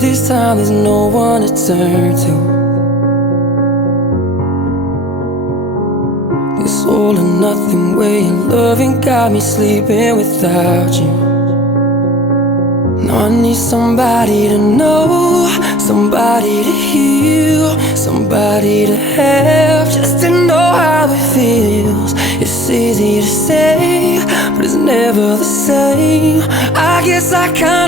here this time, there's no one to turn to. This all or nothing way of loving got me sleeping without you. Now I need somebody to know, somebody to heal, somebody to have, just to know how it feels. It's easy to say, but it's never the same. I guess I can't